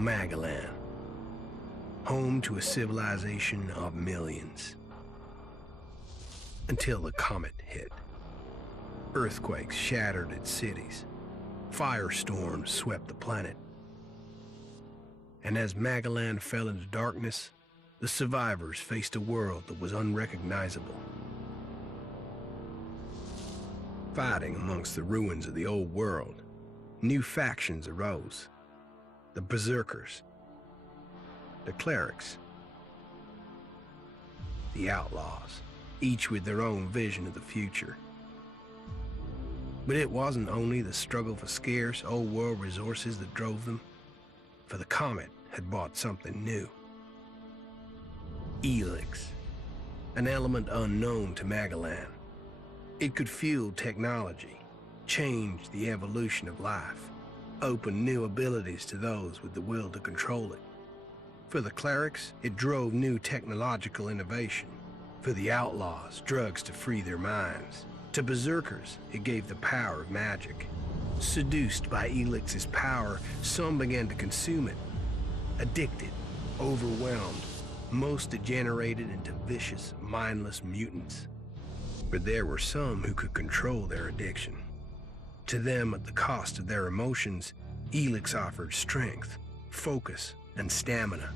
Magalan, home to a civilization of millions. Until the comet hit. Earthquakes shattered its cities. Firestorms swept the planet. And as Magalan fell into darkness, the survivors faced a world that was unrecognizable. Fighting amongst the ruins of the old world, new factions arose. The Berserkers, the Clerics, the Outlaws, each with their own vision of the future. But it wasn't only the struggle for scarce old world resources that drove them, for the comet had brought something new. ELEX, an element unknown to Magalan. It could fuel technology, change the evolution of life, open new abilities to those with the will to control it. For the Clerics, it drove new technological innovation. For the Outlaws, drugs to free their minds. To Berserkers, it gave the power of magic. Seduced by ELEX's power, some began to consume it. Addicted, overwhelmed, most degenerated into vicious, mindless mutants. But there were some who could control their addiction. To them, at the cost of their emotions, ELEX offered strength, focus, and stamina.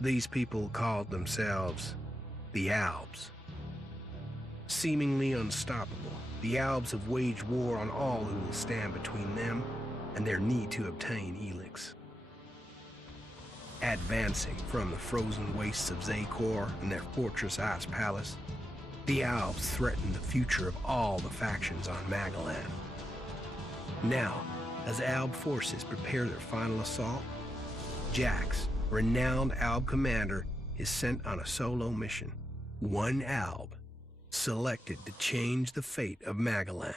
These people called themselves the Albs. Seemingly unstoppable, the Albs have waged war on all who will stand between them and their need to obtain ELEX. Advancing from the frozen wastes of Zakor and their fortress ice palace, the Albs threaten the future of all the factions on Magalan. Now, as Alb forces prepare their final assault, Jax, renowned Alb commander, is sent on a solo mission. One Alb, selected to change the fate of Magalan.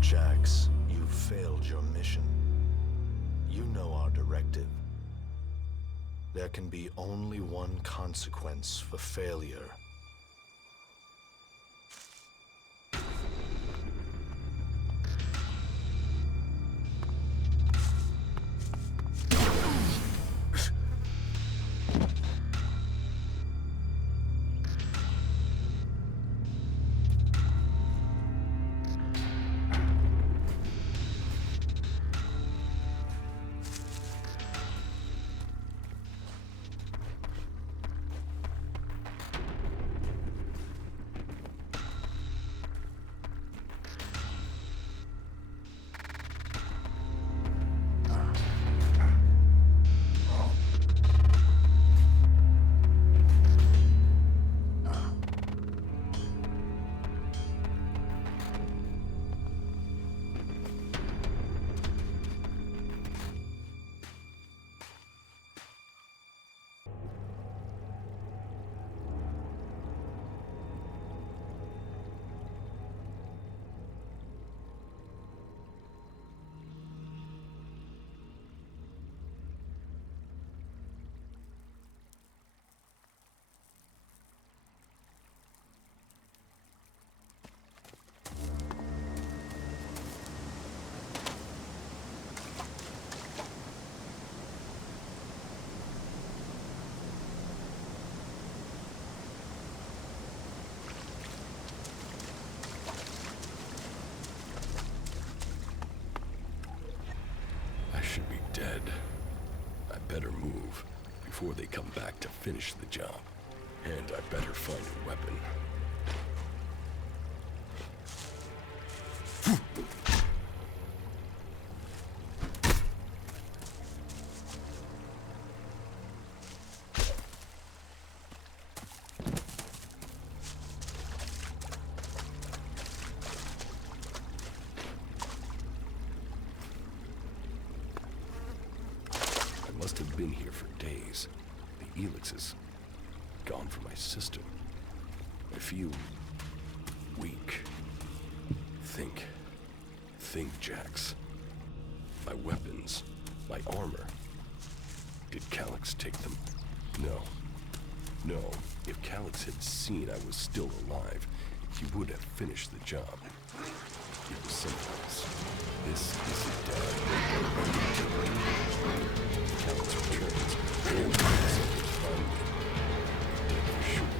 Jax, you failed your mission. You know our directive. There can be only one consequence for failure. should be dead. I better move before they come back to finish the job. And I better find a weapon. I must have been here for days. The ELEX is gone from my system. I feel weak. Think, Jax. My weapons, my armor. Did Calyx take them? No. If Calyx had seen I was still alive, he would have finished the job. It was something else. This isn't dead. Calyx returns. And something's found me. Dead for sure.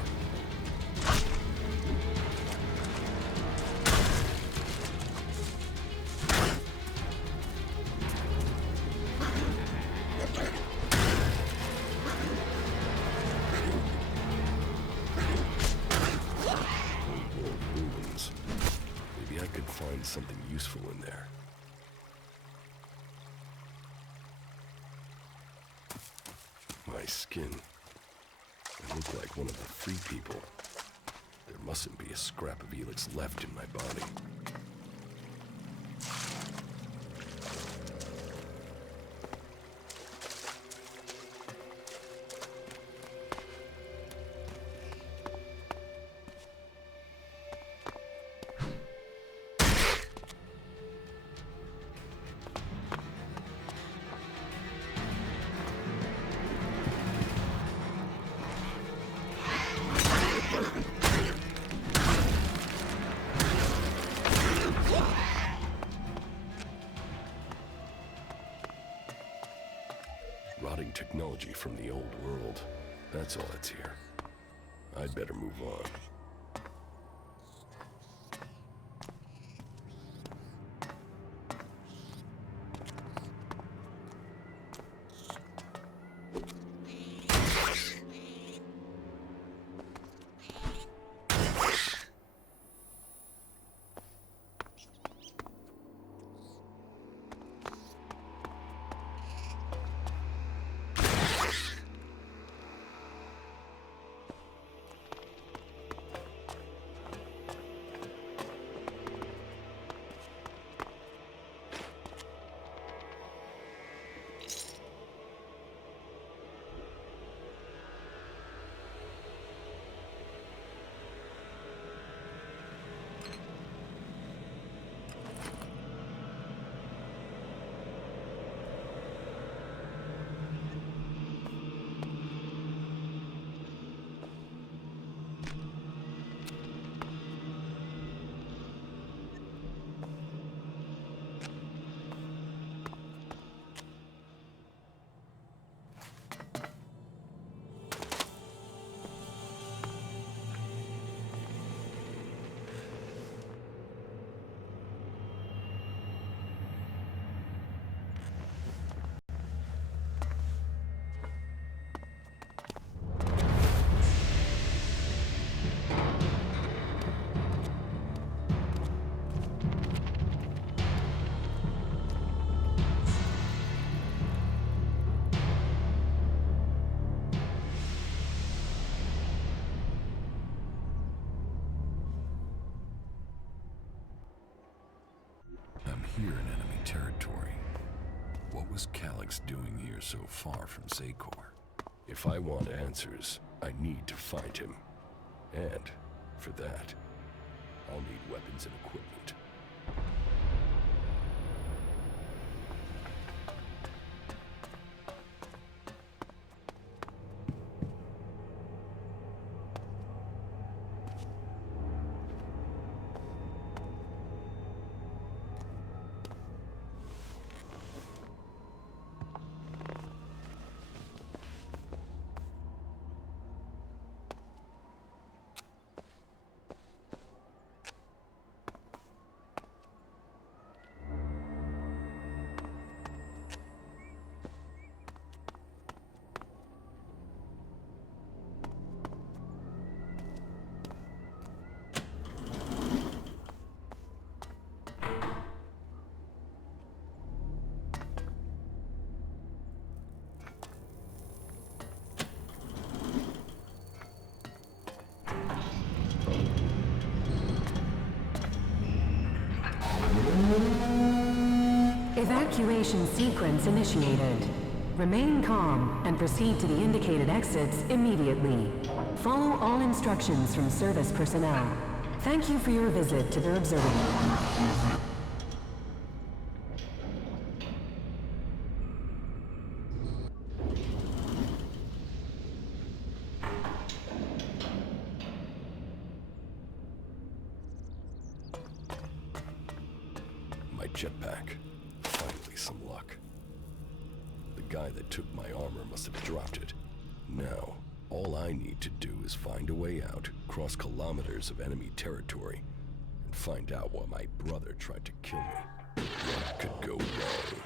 Find something useful in there. My skin. I look like one of the free people. There mustn't be a scrap of ELEX left in my body. Rotting technology from the old world. That's all that's here. I'd better move on. Here in enemy territory. What was Calyx doing here so far from Zakor? If I want answers, I need to find him. And, for that, I'll need weapons and equipment. Evacuation sequence initiated. Remain calm and proceed to the indicated exits immediately. Follow all instructions from service personnel. Thank you for your visit to the observatory. My jetpack. Finally some luck. The guy that took my armor must have dropped it. Now, all I need to do is find a way out, cross kilometers of enemy territory, and find out why my brother tried to kill me. What could go wrong?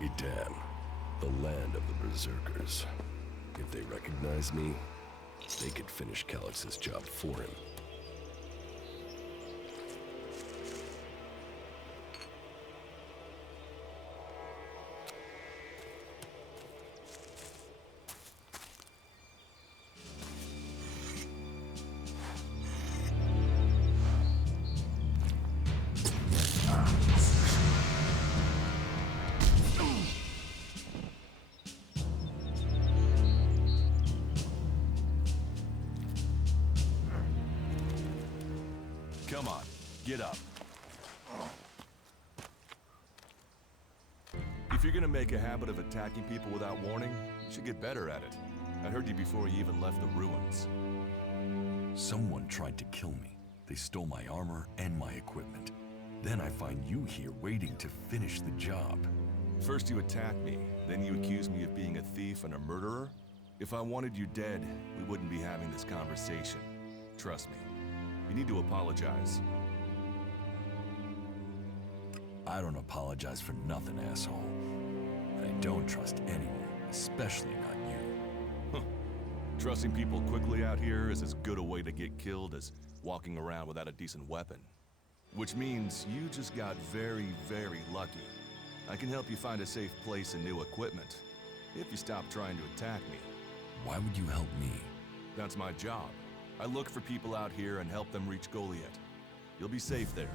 Edan, the land of the Berserkers. If they recognize me, they could finish Calix's job for him. Come on, get up. If you're gonna make a habit of attacking people without warning, you should get better at it. I heard you before you even left the ruins. Someone tried to kill me. They stole my armor and my equipment. Then I find you here waiting to finish the job. First you attack me, then you accuse me of being a thief and a murderer? If I wanted you dead, we wouldn't be having this conversation. Trust me. You need to apologize. I don't apologize for nothing, asshole. And I don't trust anyone, especially not you. Trusting people quickly out here is as good a way to get killed as walking around without a decent weapon. Which means you just got very, very lucky. I can help you find a safe place and new equipment, if you stop trying to attack me. Why would you help me? That's my job. I look for people out here and help them reach Goliath. You'll be safe there.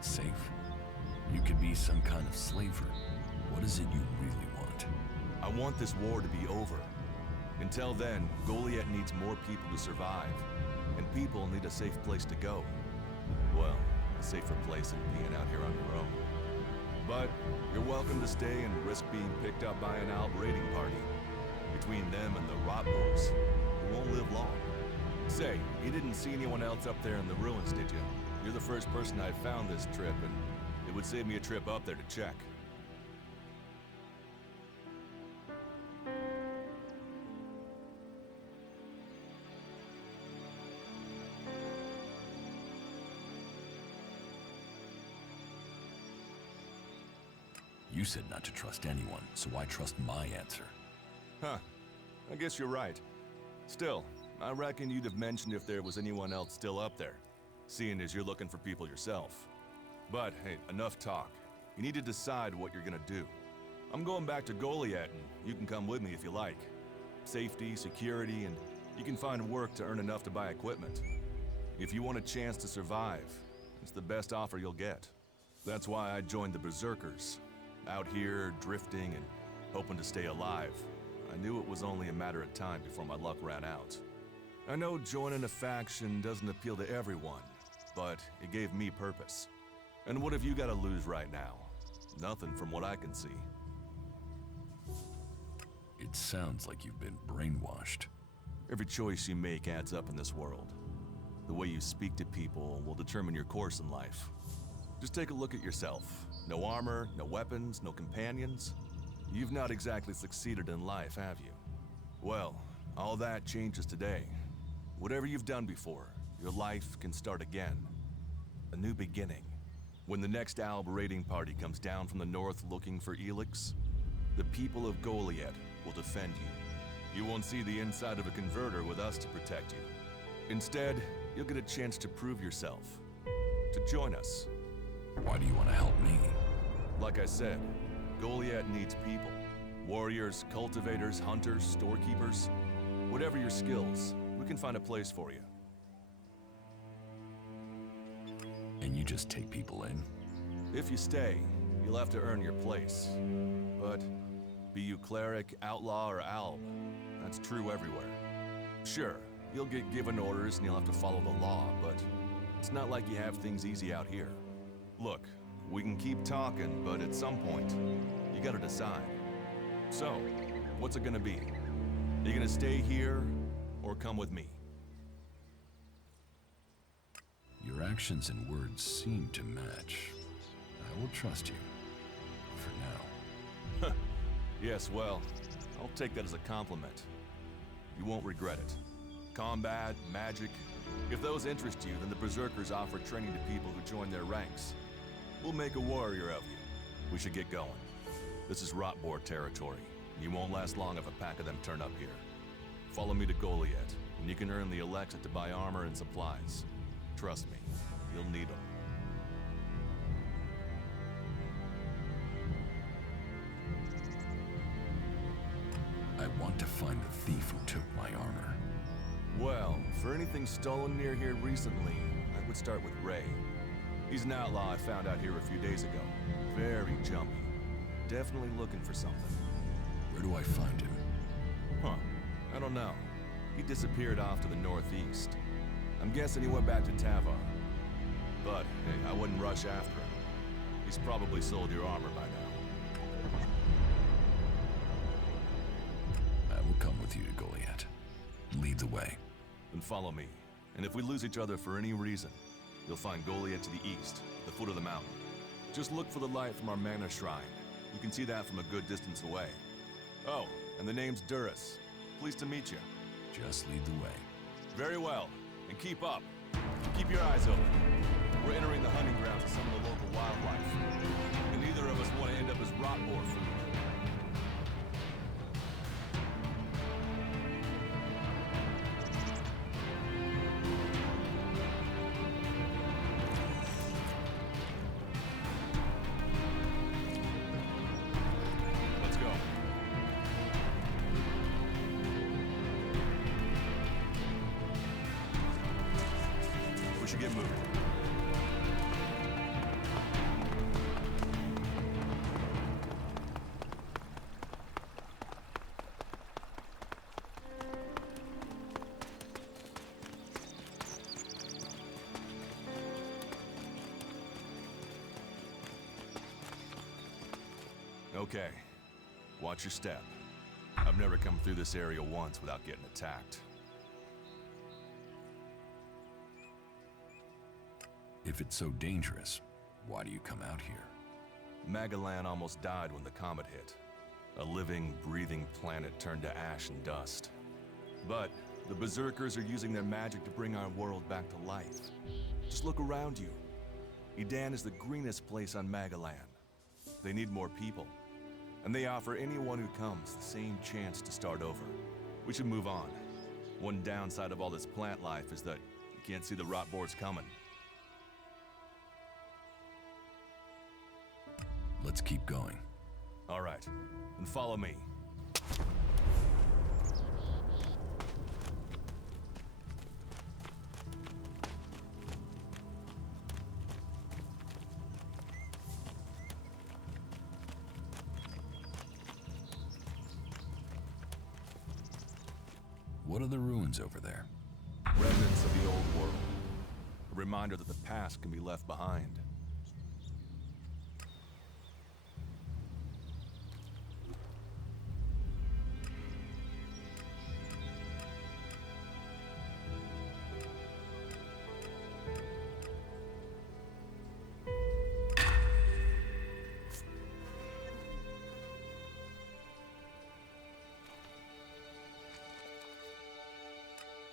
Safe? You could be some kind of slaver. What is it you really want? I want this war to be over. Until then, Goliath needs more people to survive. And people need a safe place to go. Well, a safer place than being out here on your own. But you're welcome to stay and risk being picked up by an Alb raiding party. Between them and the Rot Boys, you won't live long. Say, you didn't see anyone else up there in the ruins, did you? You're the first person I found this trip, and it would save me a trip up there to check. You said not to trust anyone, so I trust my answer. Huh. I guess you're right. Still, I reckon you'd have mentioned if there was anyone else still up there, seeing as you're looking for people yourself. But, hey, enough talk. You need to decide what you're gonna do. I'm going back to Goliath, and you can come with me if you like. Safety, security, and you can find work to earn enough to buy equipment. If you want a chance to survive, it's the best offer you'll get. That's why I joined the Berserkers. Out here, drifting and hoping to stay alive. I knew it was only a matter of time before my luck ran out. I know joining a faction doesn't appeal to everyone, but it gave me purpose. And what have you got to lose right now? Nothing from what I can see. It sounds like you've been brainwashed. Every choice you make adds up in this world. The way you speak to people will determine your course in life. Just take a look at yourself. No armor, no weapons, no companions. You've not exactly succeeded in life, have you? Well, all that changes today. Whatever you've done before, your life can start again. A new beginning. When the next Alb raiding party comes down from the north looking for ELEX, the people of Goliath will defend you. You won't see the inside of a converter with us to protect you. Instead, you'll get a chance to prove yourself. To join us. Why do you want to help me? Like I said, Goliath needs people. Warriors, cultivators, hunters, storekeepers. Whatever your skills, we can find a place for you. And you just take people in? If you stay, you'll have to earn your place. But be you cleric, outlaw, or alb, that's true everywhere. Sure, you'll get given orders and you'll have to follow the law, but it's not like you have things easy out here. Look, we can keep talking, but at some point, you gotta decide. So, what's it gonna be? You gonna stay here, or come with me? Your actions and words seem to match. I will trust you. For now. Yes, well, I'll take that as a compliment. You won't regret it. Combat, magic, if those interest you, then the Berserkers offer training to people who join their ranks. We'll make a warrior of you. We should get going. This is Raptor territory. You won't last long if a pack of them turn up here. Follow me to Goliath, and you can earn the ELEX to buy armor and supplies. Trust me, you'll need them. I want to find the thief who took my armor. Well, for anything stolen near here recently, I would start with Ray. He's an outlaw I found out here a few days ago. Very jumpy. Definitely looking for something. Where do I find him? Huh. I don't know. He disappeared off to the northeast. I'm guessing he went back to Tavar. But, hey, I wouldn't rush after him. He's probably sold your armor by now. I will come with you to Goliath. Lead the way. Then follow me. And if we lose each other for any reason, you'll find Goliath to the east, the foot of the mountain. Just look for the light from our mana shrine. You can see that from a good distance away. Oh, and the name's Duras. Pleased to meet you. Just lead the way. Very well. And keep up. Keep your eyes open. We're entering the hunting grounds of some of the local wildlife. And neither of us want to end up as Raptor food. Let's go. We should get moving. Okay. Watch your step. I've never come through this area once without getting attacked. If it's so dangerous, why do you come out here? Magalan almost died when the comet hit. A living, breathing planet turned to ash and dust. But the Berserkers are using their magic to bring our world back to life. Just look around you. Edan is the greenest place on Magalan. They need more people. And they offer anyone who comes the same chance to start over. We should move on. One downside of all this plant life is that you can't see the rot boards coming. Let's keep going. All right, then follow me. What are the ruins over there? Remnants of the old world. A reminder that the past can be left behind.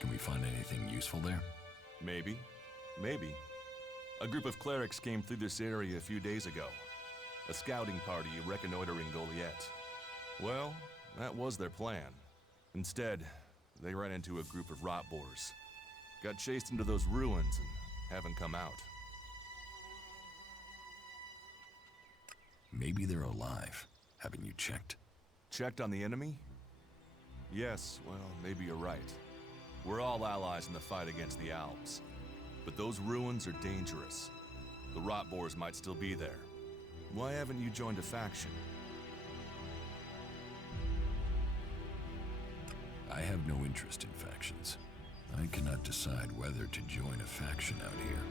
Can we find anything useful there? Maybe. Maybe. A group of clerics came through this area a few days ago. A scouting party reconnoitering Goliath. Well, that was their plan. Instead, they ran into a group of rot boars. Got chased into those ruins and haven't come out. Maybe they're alive. Haven't you checked? Checked on the enemy? Yes, well, maybe you're right. We're all allies in the fight against the Alps. But those ruins are dangerous. The rot boars might still be there. Why haven't you joined a faction? I have no interest in factions. I cannot decide whether to join a faction out here.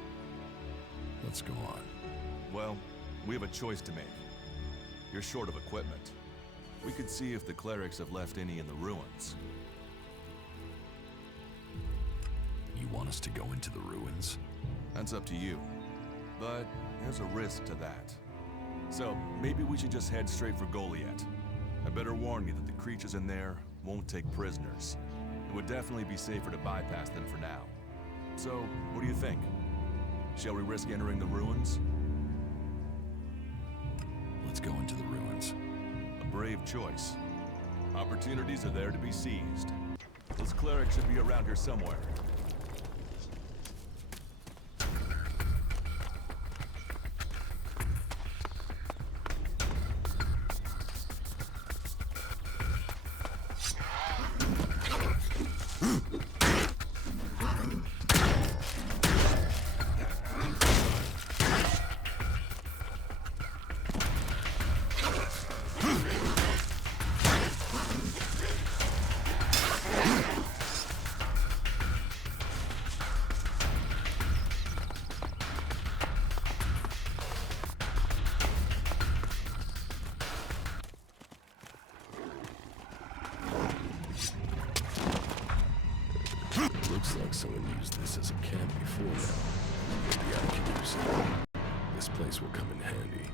Let's go on. Well, we have a choice to make. You're short of equipment. We could see if the clerics have left any in the ruins. You want us to go into the ruins? That's up to you. But there's a risk to that. So maybe we should just head straight for Goliath. I better warn you that the creatures in there won't take prisoners. It would definitely be safer to bypass them for now. So, what do you think? Shall we risk entering the ruins? Let's go into the ruins. A brave choice. Opportunities are there to be seized. Those clerics should be around here somewhere. Looks like someone used this as a camp before now. Maybe I can use it. This place will come in handy.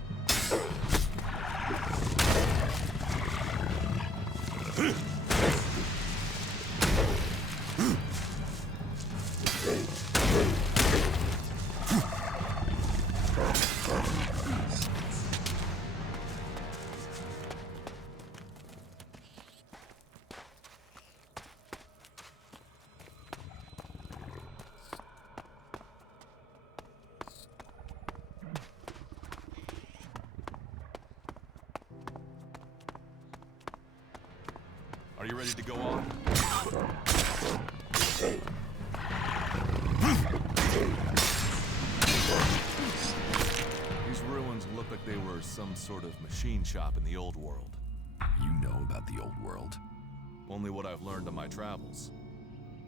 Are you ready to go on? These ruins look like they were some sort of machine shop in the old world. You know about the old world? Only what I've learned on my travels.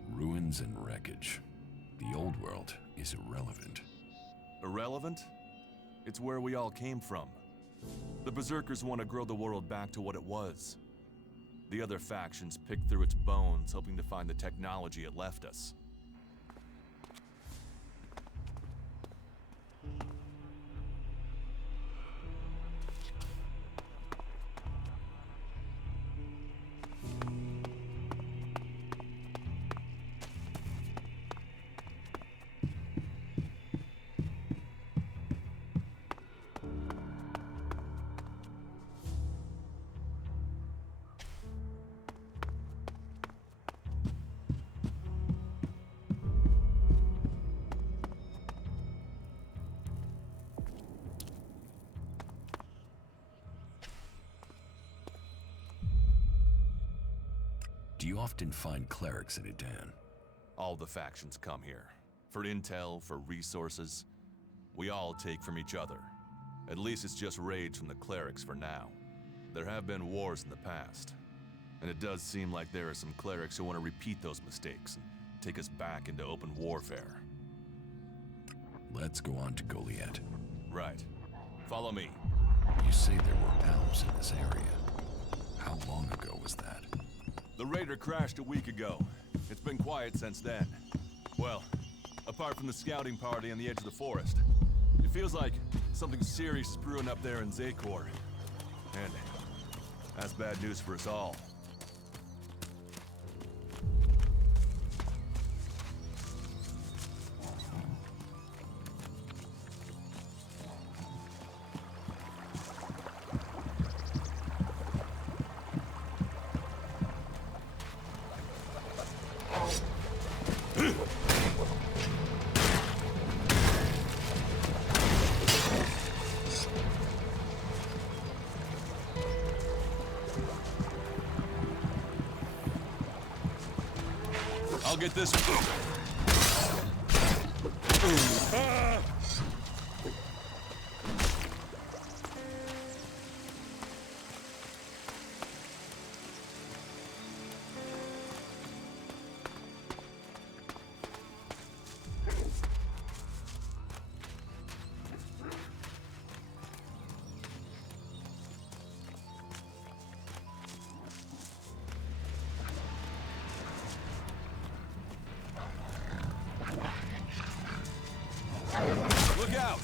Ruins and wreckage. The old world is irrelevant. Irrelevant? It's where we all came from. The Berserkers want to grow the world back to what it was. The other factions picked through its bones, hoping to find the technology it left us. Do you often find clerics in Edan? All the factions come here. For intel, for resources. We all take from each other. At least it's just raids from the clerics for now. There have been wars in the past. And it does seem like there are some clerics who want to repeat those mistakes and take us back into open warfare. Let's go on to Goliath. Right. Follow me. You say there were Alps in this area. How long ago was that? The raider crashed a week ago. It's been quiet since then. Well, apart from the scouting party on the edge of the forest. It feels like something serious is brewing up there in Zakor. And that's bad news for us all. I'll get this. Look out!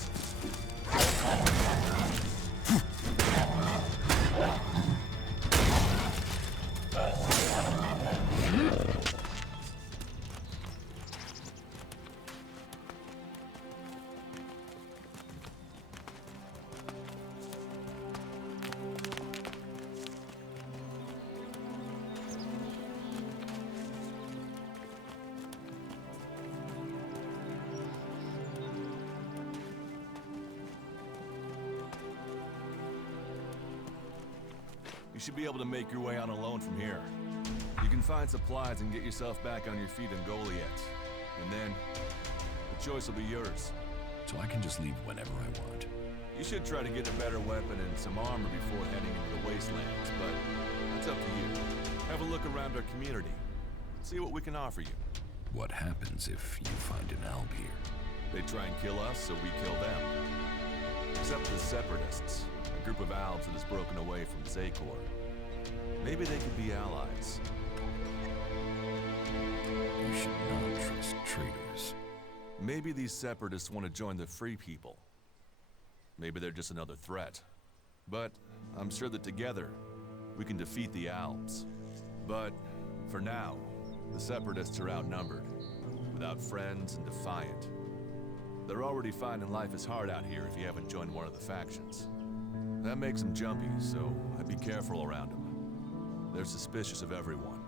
You should be able to make your way on alone from here. You can find supplies and get yourself back on your feet in Goliath. And then, the choice will be yours. So I can just leave whenever I want. You should try to get a better weapon and some armor before heading into the wastelands, but that's up to you. Have a look around our community. See what we can offer you. What happens if you find an Alb here? They try and kill us, so we kill them. Except the Separatists, a group of Albs that has broken away from Zakor. Maybe they could be allies. You should not trust traitors. Maybe these Separatists want to join the Free People. Maybe they're just another threat. But I'm sure that together, we can defeat the Albs. But for now, the Separatists are outnumbered, without friends and defiant. They're already finding life is hard out here if you haven't joined one of the factions. That makes them jumpy, so I'd be careful around them. They're suspicious of everyone.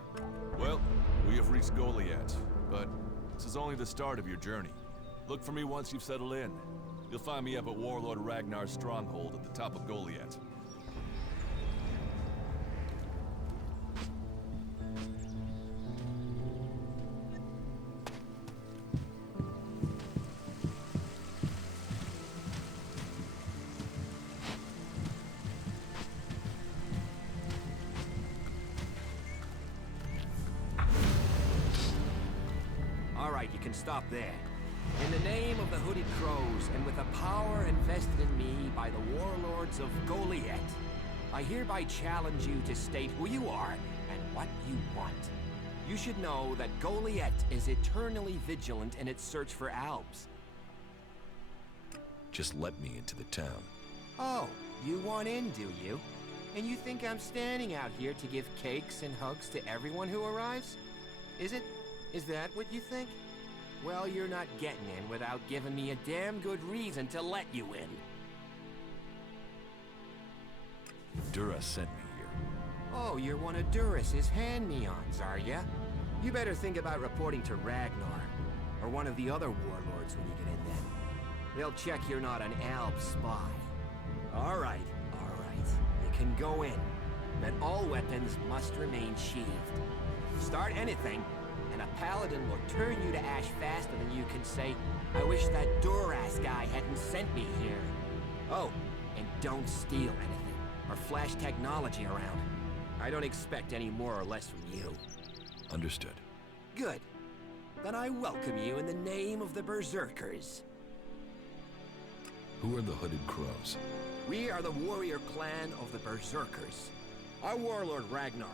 Well, we have reached Goliath, but this is only the start of your journey. Look for me once you've settled in. You'll find me up at Warlord Ragnar's stronghold at the top of Goliath. Alright, you can stop there. In the name of the Hooded Crows, and with a power invested in me by the warlords of Goliath, I hereby challenge you to state who you are and what you want. You should know that Goliath is eternally vigilant in its search for Albs. Just let me into the town. Oh, you want in, do you? And you think I'm standing out here to give cakes and hugs to everyone who arrives? Is that what you think? Well, you're not getting in without giving me a damn good reason to let you in. Dura sent me here. Oh, you're one of Duras's hand-me-ons, are ya? You better think about reporting to Ragnar, or one of the other warlords when you get in then. They'll check you're not an Alb spy. Alright. You can go in, but all weapons must remain sheathed. Start anything, and a paladin will turn you to ash faster than you can say, I wish that Duras guy hadn't sent me here. Oh, and don't steal anything, or flash technology around. I don't expect any more or less from you. Understood. Good. Then I welcome you in the name of the Berserkers. Who are the Hooded Crows? We are the warrior clan of the Berserkers. Our warlord Ragnar,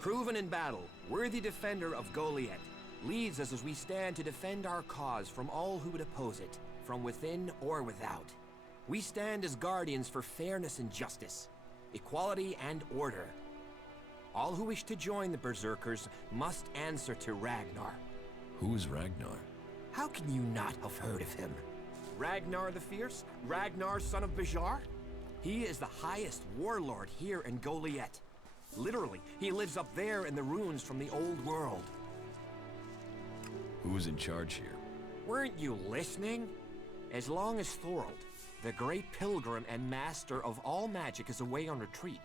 proven in battle, worthy defender of Goliath, leads us as we stand to defend our cause from all who would oppose it, from within or without. We stand as guardians for fairness and justice, equality and order. All who wish to join the Berserkers must answer to Ragnar. Who is Ragnar? How can you not have heard of him? Ragnar the Fierce? Ragnar, son of Bajar? He is the highest warlord here in Goliath. Literally, he lives up there in the ruins from the old world. Who is in charge here? Weren't you listening? As long as Thorold, the great pilgrim and master of all magic, is away on retreat,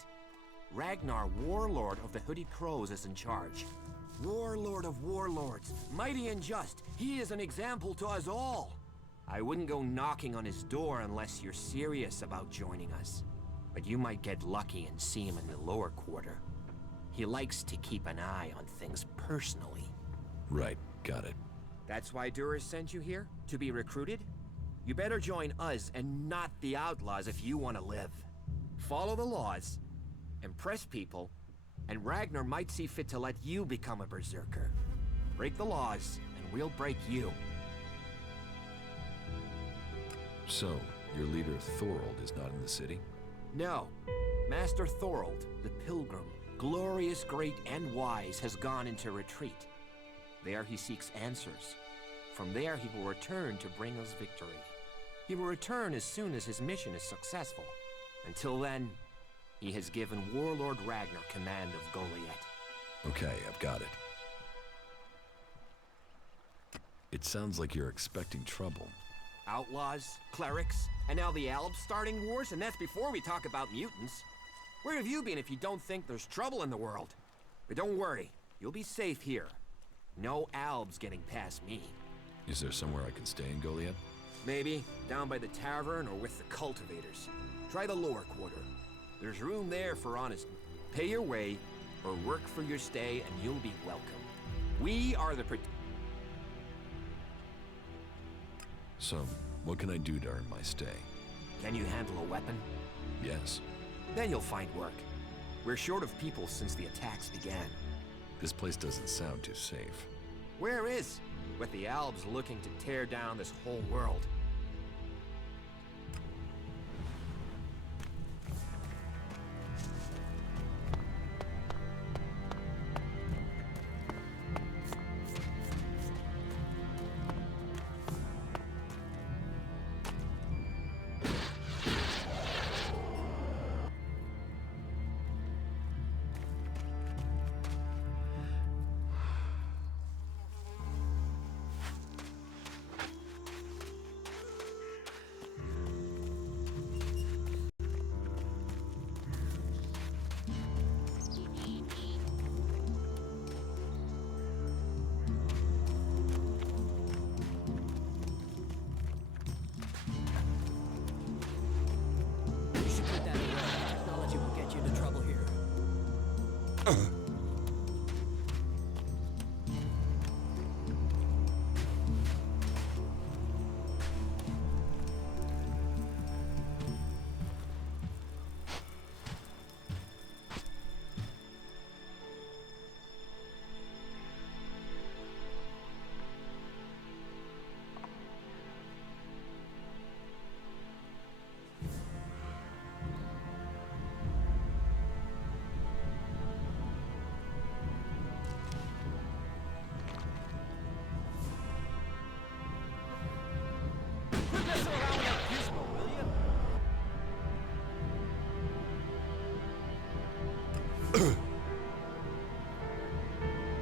Ragnar, warlord of the Hooded Crows, is in charge. Warlord of warlords, mighty and just, he is an example to us all. I wouldn't go knocking on his door unless you're serious about joining us. But you might get lucky and see him in the lower quarter. He likes to keep an eye on things personally. Right, got it. That's why Duras sent you here? To be recruited? You better join us and not the outlaws if you want to live. Follow the laws, impress people, and Ragnar might see fit to let you become a berserker. Break the laws, and we'll break you. So, your leader Thorold is not in the city? No. Master Thorold, the pilgrim, glorious, great, and wise, has gone into retreat. There he seeks answers. From there he will return to bring us victory. He will return as soon as his mission is successful. Until then, he has given Warlord Ragnar command of Goliath. Okay, I've got it. It sounds like you're expecting trouble. Outlaws, clerics, and now the Albs starting wars, and that's before we talk about mutants. Where have you been if you don't think there's trouble in the world? But don't worry, you'll be safe here. No Albs getting past me. Is there somewhere I can stay in Goliath? Maybe, down by the tavern or with the cultivators. Try the lower quarter. There's room there for honest. Pay your way, or work for your stay, and you'll be welcome. We are the So, what can I do to earn my stay? Can you handle a weapon? Yes. Then you'll find work. We're short of people since the attacks began. This place doesn't sound too safe. Where is? With the Albs looking to tear down this whole world.